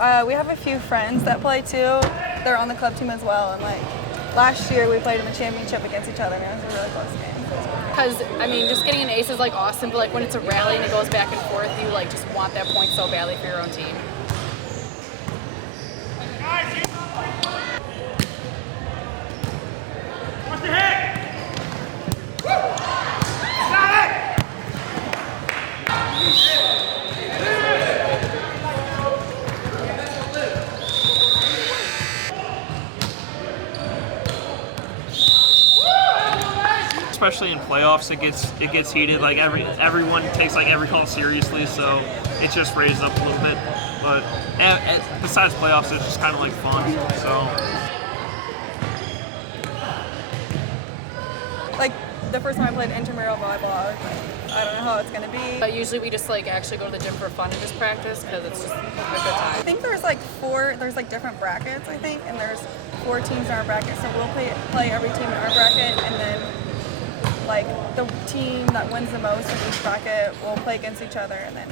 We have a few friends that play too. They're on the club team as well. And like last year, we played in the championship against each other, and it was a really close game. Because I mean, just getting an ace is like awesome, but like when it's a rally and it goes back and forth, you like just want that point so badly for your own team. Especially in playoffs, it gets heated. Like everyone takes like every call seriously, so it just raises up a little bit. But besides playoffs, it's just kind of like fun. So like the first time I played Intermural Volleyball, I was like, I don't know how it's gonna be. But usually we just like actually go to the gym for fun and just practice because it's just a good time. I think there's like different brackets, I think, and there's 4 teams in our bracket, so we'll play every team in our bracket, and then like the team that wins the most in each bracket will play against each other, and then